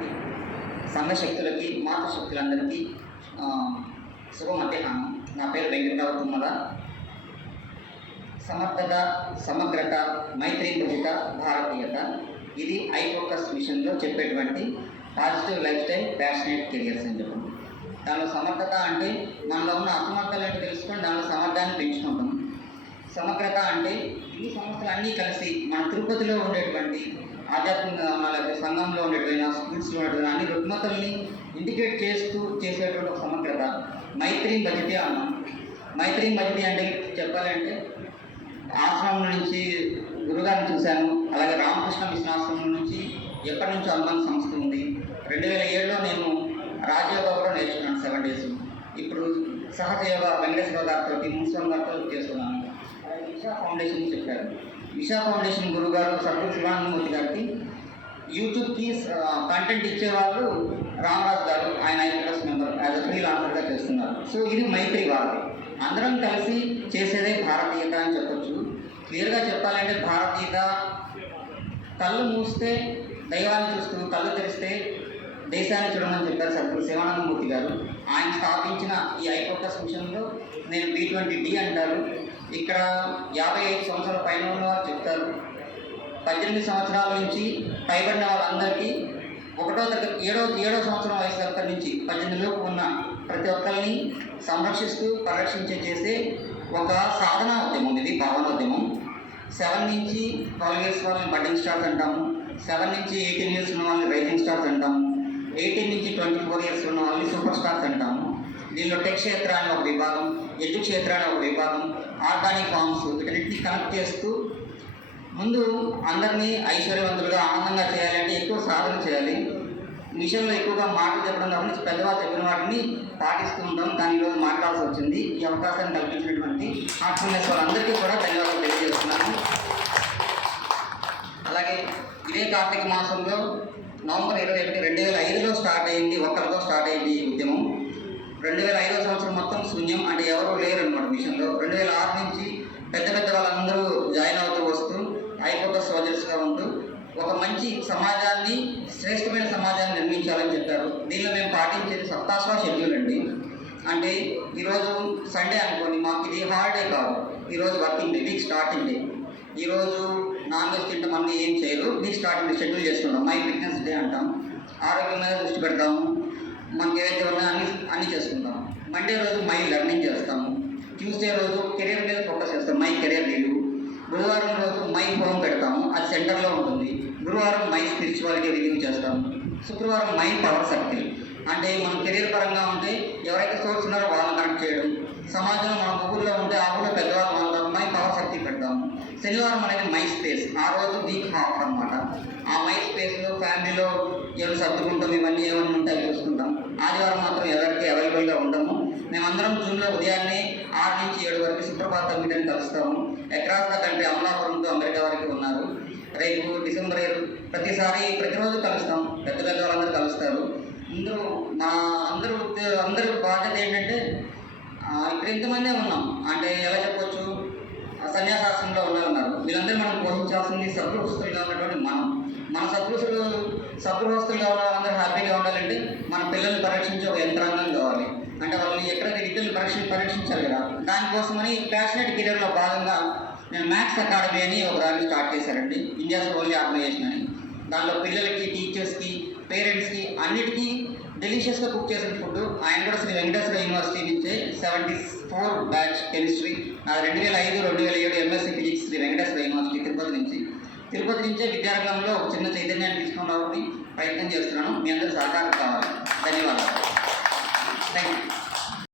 ఉన్నటువంటి సంఘశక్తులకి మాతృశక్తులందరికీ శుభ మధ్యాహ్నం. నా పేరు వెంకటరావు తుమ్మల. సమర్థత, సమగ్రత, మైత్రీభూత, భారతీయత ఇది ఐఫోకస్ మిషన్లో చెప్పేటువంటి positive life style passionate careers అని చెప్పండి. దానిలో సమర్థత అంటే మనలో ఉన్న అసమర్థలు ఏంటో తెలుసుకొని దానిలో సమర్థాన్ని పెంచుకుంటాం. సమగ్రత అంటే ఈ సంస్థలు అన్నీ కలిసి మన తిరుపతిలో ఉండేటువంటి ఆధ్యాత్మిక అలాగే సంఘంలో ఉండేటువంటి స్కూల్స్లో ఉండేటువంటి అన్ని రుగ్మతల్ని ఇండికేట్ చేస్తూ చేసేటువంటి ఒక సమగ్రత. మైత్రీ భజతి అన్నాం. మైత్రీ భజతి అంటే చెప్పాలంటే ఆశ్రమం నుంచి గురుగారిని చూశాను. అలాగే రామకృష్ణ మిషన్ ఆశ్రమం నుంచి ఎప్పటి నుంచో అనుబంధ సంస్థ ఉంది. 2007లో నేను రాజయోగ కూడా నేర్చుకున్నాను 7 days. ఇప్పుడు సహజ యోగ వెంకటేశ్వర గారితో మున్సిపల్ గారితో చేస్తున్నాను. విషా ఫౌండేషన్ చెప్పారు. విషా ఫౌండేషన్ గురుగారు సద్గురు శివానందమూర్తి గారికి యూట్యూబ్కి కంటెంట్ ఇచ్చేవాళ్ళు రామరాజు గారు, ఆయన ఐఫోకస్ మెంబర్ యాజ్ అ ఫ్రీలాన్సర్గా చేస్తున్నారు. సో ఇది మైత్రి వాళ్ళది. అందరం కలిసి చేసేదే భారతీయత అని చెప్పొచ్చు. క్లియర్గా చెప్పాలంటే భారతీయత కళ్ళు మూస్తే దైవాన్ని చూస్తూ, కళ్ళు తెరిస్తే దేశాన్ని చూడమని చెప్పారు సద్గురు శివానందమూర్తి గారు. ఆయన స్థాపించిన ఈ ఐఫోకస్ మిషన్లో నేను B20D అంటారు. ఇక్కడ 55 సంవత్సరాల పైన ఉన్న వాళ్ళు చెప్తారు. 18 సంవత్సరాల నుంచి పైబడిన వాళ్ళందరికీ 1వ తరగతి 7వ సంవత్సరం వయసు దగ్గర నుంచి 18లోపు ఉన్న ప్రతి ఒక్కరిని సంరక్షిస్తూ పరిరక్షించే చేసే ఒక సాధనా ఉద్యమం ఇది, భావనోద్యమం. 7 నుంచి 12 years వాళ్ళని బడ్డింగ్ స్టార్స్ అంటాము. 7 నుంచి 18 years ఉన్న వాళ్ళని రైజింగ్ స్టార్స్ అంటాము. 18 నుంచి 24 years ఉన్న వాళ్ళని సూపర్ స్టార్స్ అంటాము. దీనిలో టెక్ క్షేత్ర అనే ఒక విభాగం, ఎడ్యు క్షేత్ర అనే ఒక విభాగం, ఆర్గానిక్ ఫార్మ్స్ వీటన్నిటిని కనెక్ట్ చేస్తూ ముందు అందరినీ ఐశ్వర్యవంతులుగా ఆనందంగా చేయాలంటే ఎక్కువ సాధన చేయాలి. మిషన్లో ఎక్కువగా మాటలు చెప్పడం కాబట్టి పెద్దవాళ్ళు చెప్పిన వాటిని పాటిస్తూ ఉంటాం. కానీ ఈరోజు మాట్లాడాల్సి వచ్చింది. ఈ అవకాశాన్ని కల్పించినటువంటి ఆర్ట్ఫుల్నెస్ వాళ్ళందరికీ కూడా ధన్యవాదాలు తెలియజేస్తున్నాను. అలాగే ఇదే కార్తీక మాసంలో నవంబర్ 21, 2005లో స్టార్ట్ అయింది. ఒక్కరితో స్టార్ట్ అయింది ఈ ఉద్యమం. 2005వ సంవత్సరం మొత్తం శూన్యం, అంటే ఎవరు లేరు అనమాట మిషన్లో. 2006 నుంచి పెద్ద పెద్ద వాళ్ళందరూ జాయిన్ అవుతూ వస్తూ ఐఫోకస్ సోల్జర్స్గా ఉంటూ ఒక మంచి సమాజాన్ని, శ్రేష్టమైన సమాజాన్ని నిర్మించాలని చెప్పారు. దీనిలో మేము పాటించేది సప్తాశ్వ షెడ్యూల్ అండి. అంటే ఈరోజు సండే అనుకోండి, మాకు ఇది హాలిడే కాదు, ఈరోజు working day, week starting day. ఈరోజు నాన్ వెజ్ తింటే మనం ఏం చేయరు, వీక్ స్టార్టింగ్ డే షెడ్యూల్ చేసుకుంటాం. మై ఫిట్నెస్ డే అంటాం. ఆరోగ్యం మీద దృష్టి పెడతాము. మనకి ఏవైతే ఉన్నాయో అన్నీ చేసుకుంటాం. మండే రోజు మై లెర్నింగ్ చేస్తాము. ట్యూస్డే రోజు కెరీర్ మీద ఫోకస్ చేస్తాం, మై కెరీర్ లీడు. గురువారం రోజు మై హోమ్ పెడతాము, అది సెంటర్లో ఉంటుంది. గురువారం మై స్పిరిచువాలిటీ రివ్యూ చేస్తాము. శుక్రవారం మై పవర్ సర్కిల్, అంటే మనం కెరీర్ పరంగా ఉంటే ఎవరైతే సోర్స్ ఉన్నారో వాళ్ళని కనెక్ట్ చేయడం. సమాజంలో మన ఊళ్ళో ఉంటే ఆ ఊళ్ళో పెద్దవాళ్ళు ఉంటారు, మై పవర్ సర్కిల్ పెడతాము. శనివారం అనేది మై స్పేస్, ఆ రోజు వీక్ హాఫ్ అనమాట. ఆ మై స్పేస్లో ఫ్యామిలీలో ఎవరు సర్దుకుంటాం, ఇవన్నీ ఏమన్నా ఉంటే అవి చూసుకుంటాం. ఆదివారం మాత్రం ఎవరికి అవైలబుల్గా ఉండము. మేమందరం జూన్లో ఉదయాన్నే 6 నుంచి 7 వరకు సుప్రభాత మీటింగ్ కలుస్తాము. అక్రాస్ ద కంట్రీ, అమలాపురంతో అమెరికా వరకు ఉన్నారు. రేపు డిసెంబర్ 7 ప్రతిరోజు కలుస్తాం. పెద్ద పెద్ద వాళ్ళందరూ కలుస్తారు. అందరూ బాధ్యత ఏంటంటే ఇక్కడ ఎంతమందే ఉన్నాం అంటే ఎలా చెప్పొచ్చు, సన్యాసాశ్రమంలో ఉన్నారు. వీళ్ళందరూ మనం పోషించాల్సింది సద్గృహస్తులుగా ఉన్నటువంటి మన సద్గృహస్తులుగా ఉన్న వాళ్ళందరూ హ్యాపీగా ఉండాలంటే మన పిల్లల్ని పరీక్షించే ఒక యంత్రాంగం కావాలి. అంటే వాళ్ళని ఎక్కడైతే ఇద్దరిని పరీక్షించాలి కదా. దానికోసమని ప్యాషనేట్ కెరీర్లో భాగంగా నేను మ్యాథ్స్ అకాడమీ అని ఒక దాన్ని స్టార్ట్ చేశానండి, ఇండియాస్ ఓన్లీ ఆర్గనైజేషన్ అని. దానిలో పిల్లలకి, టీచర్స్కి, పేరెంట్స్కి అన్నిటికీ డెలిషియస్గా కుక్ చేసిన ఫుడ్. ఆయన కూడా శ్రీ వెంకటేశ్వర యూనివర్సిటీ నుంచే 74 బ్యాచ్ కెమిస్ట్రీ, అది 2005, 2007 MSc physics Sri Venkateswara university Tirupati నుంచే విద్యారంగంలో ఒక చిన్న చైతన్యాన్ని తీసుకుని రావాలని ప్రయత్నం చేస్తున్నాను. మీ అందరూ సహకారం కావాలి. ధన్యవాదాలు. Thank you.